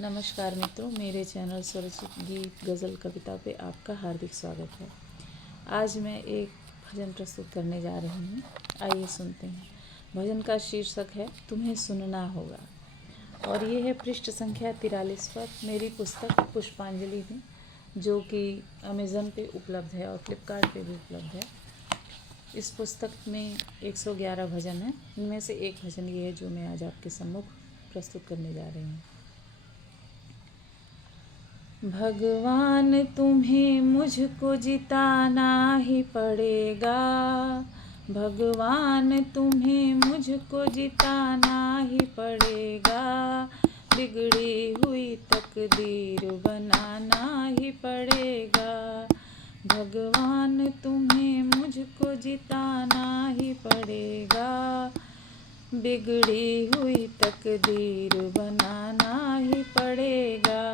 नमस्कार मित्रों, मेरे चैनल स्वरचित गीत गज़ल कविता पे आपका हार्दिक स्वागत है। आज मैं एक भजन प्रस्तुत करने जा रही हूँ। आइए सुनते हैं। भजन का शीर्षक है तुम्हें सुनना होगा और ये है पृष्ठ संख्या 43 पर मेरी पुस्तक पुष्पांजलि में, जो कि अमेज़न पे उपलब्ध है और फ्लिपकार्ट पे भी उपलब्ध है। इस पुस्तक में 111 भजन हैं। इनमें से एक भजन ये है जो मैं आज आपके सम्मुख प्रस्तुत करने जा रही हूँ। भगवान तुम्हें मुझको जिताना ही पड़ेगा, भगवान तुम्हें मुझको जिताना ही पड़ेगा, बिगड़ी हुई तकदीर बनाना ही पड़ेगा, भगवान तुम्हें मुझको जिताना ही पड़ेगा, बिगड़ी हुई तकदीर बनाना ही पड़ेगा।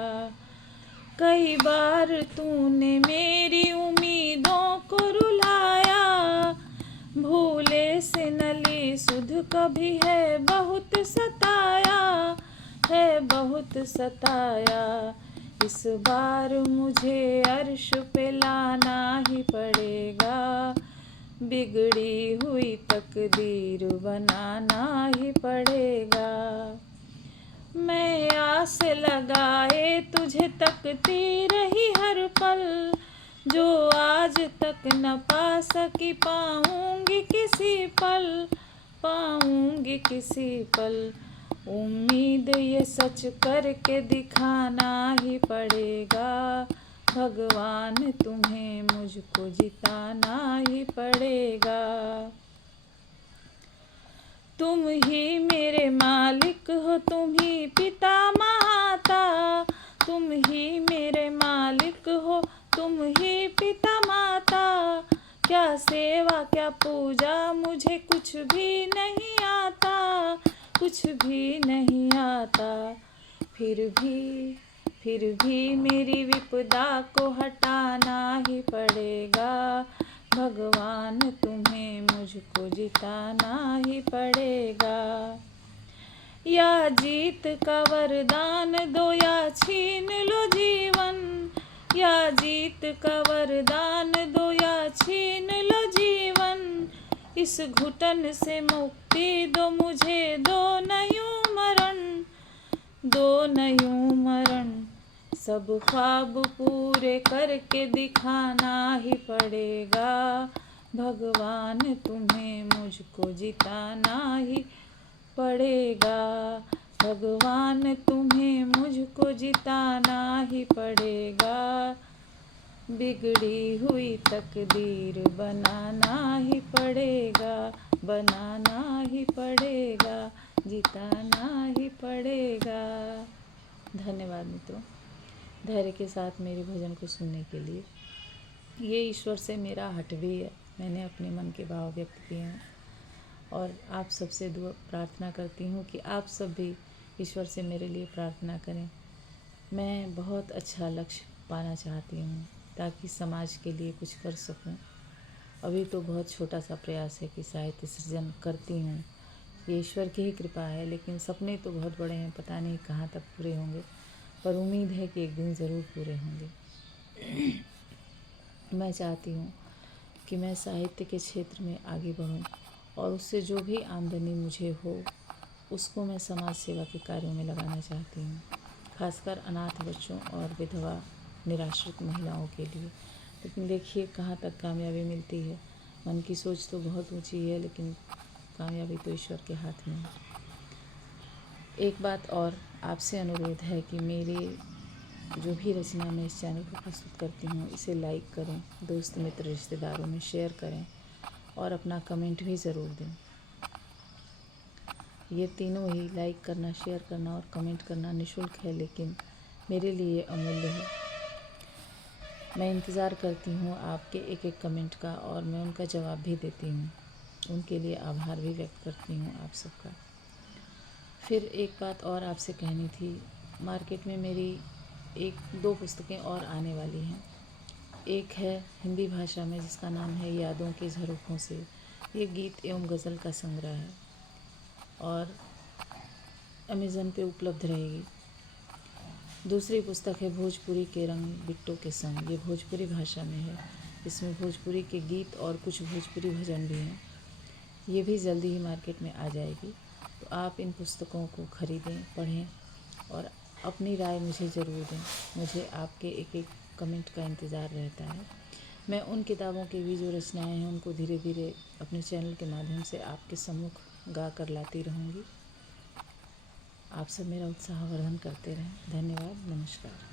कई बार तूने मेरी उम्मीदों को रुलाया, भूले से नली सुध कभी है बहुत सताया, है बहुत सताया, इस बार मुझे अर्श पे लाना ही पड़ेगा, बिगड़ी हुई तकदीर बनाना ही पड़ेगा। मैं आस लगाए तुझे तकती रही हर पल, जो आज तक न पा सकी पाऊंगी किसी पल, पाऊंगी किसी पल, उम्मीद ये सच करके दिखाना ही पड़ेगा, भगवान तुम्हें मुझको जिताना ही पड़ेगा। तुम ही मेरे मालिक हो, तुम ही पिता माता, तुम ही मेरे मालिक हो, तुम ही पिता माता, क्या सेवा क्या पूजा मुझे कुछ भी नहीं आता, कुछ भी नहीं आता, फिर भी मेरी विपदा को हटाना ही पड़ेगा, भगवान तुम्हें मुझको जिताना ही पड़ेगा। या जीत का वरदान दो या छीन लो जीवन, या जीत का वरदान दो या छीन लो जीवन, इस घुटन से मुक्ति दो मुझे, दो नयूं मरण, दो नयूं मरण, सब ख्वाब पूरे करके दिखाना ही पड़ेगा, भगवान तुम्हें मुझको जिताना ही पड़ेगा, भगवान तुम्हें मुझको जिताना ही पड़ेगा, बिगड़ी हुई तकदीर बनाना ही पड़ेगा, बनाना ही पड़ेगा, जिताना ही पड़ेगा। धन्यवाद मित्रों, धैर्य के साथ मेरे भजन को सुनने के लिए। ये ईश्वर से मेरा हटवी है, मैंने अपने मन के भाव व्यक्त किए हैं और आप सबसे दुआ प्रार्थना करती हूँ कि आप सब भी ईश्वर से मेरे लिए प्रार्थना करें। मैं बहुत अच्छा लक्ष्य पाना चाहती हूँ ताकि समाज के लिए कुछ कर सकूँ। अभी तो बहुत छोटा सा प्रयास है कि साहित्य सृजन करती हूँ, ये ईश्वर की ही कृपा है, लेकिन सपने तो बहुत बड़े हैं, पता नहीं कहाँ तक पूरे होंगे, पर उम्मीद है कि एक दिन ज़रूर पूरे होंगे। मैं चाहती हूँ कि मैं साहित्य के क्षेत्र में आगे बढ़ूँ और उससे जो भी आमदनी मुझे हो उसको मैं समाज सेवा के कार्यों में लगाना चाहती हूँ, खासकर अनाथ बच्चों और विधवा निराश्रित महिलाओं के लिए। लेकिन देखिए कहाँ तक कामयाबी मिलती है। मन की सोच तो बहुत ऊंची है, लेकिन कामयाबी तो ईश्वर के हाथ में है। एक बात और आपसे अनुरोध है कि मेरे जो भी रचना मैं इस चैनल पर प्रस्तुत करती हूँ इसे लाइक करें, दोस्त मित्र रिश्तेदारों में शेयर करें और अपना कमेंट भी ज़रूर दें। ये तीनों ही, लाइक करना, शेयर करना और कमेंट करना निःशुल्क है, लेकिन मेरे लिए अमूल्य है। मैं इंतज़ार करती हूँ आपके एक एक कमेंट का और मैं उनका जवाब भी देती हूँ। उनके लिए आभार भी व्यक्त करती हूँ आप सबका। फिर एक बात और आपसे कहनी थी, मार्केट में मेरी एक दो पुस्तकें और आने वाली हैं। एक है हिंदी भाषा में जिसका नाम है यादों के झरोखों से, ये गीत एवं गज़ल का संग्रह है और अमेज़न पे उपलब्ध रहेगी। दूसरी पुस्तक है भोजपुरी के रंग बिट्टो के संग। ये भोजपुरी भाषा में है। इसमें भोजपुरी के गीत और कुछ भोजपुरी भजन भी हैं। ये भी जल्दी ही मार्केट में आ जाएगी। तो आप इन पुस्तकों को खरीदें, पढ़ें और अपनी राय मुझे ज़रूर दें। मुझे आपके एक एक कमेंट का इंतज़ार रहता है। मैं उन किताबों की भी जो रचनाएँ हैं उनको धीरे धीरे अपने चैनल के माध्यम से आपके सम्मुख गा कर लाती रहूँगी। आप सब मेरा उत्साहवर्धन करते रहें। धन्यवाद, नमस्कार।